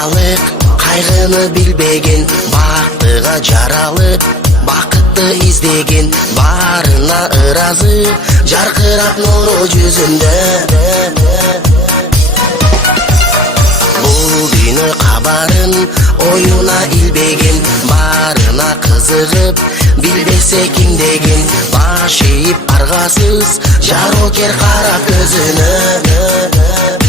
балык кайгыны билбеген, бактыга жаралып бакытты издеген, баарына ыраазы жаркырап нуру жүзүндө. Бул дүйнө кабарын оюна илбеген, баарына кызыгып билбесе ким деген, баш ийип аргасыз жарокер кара көзүнө.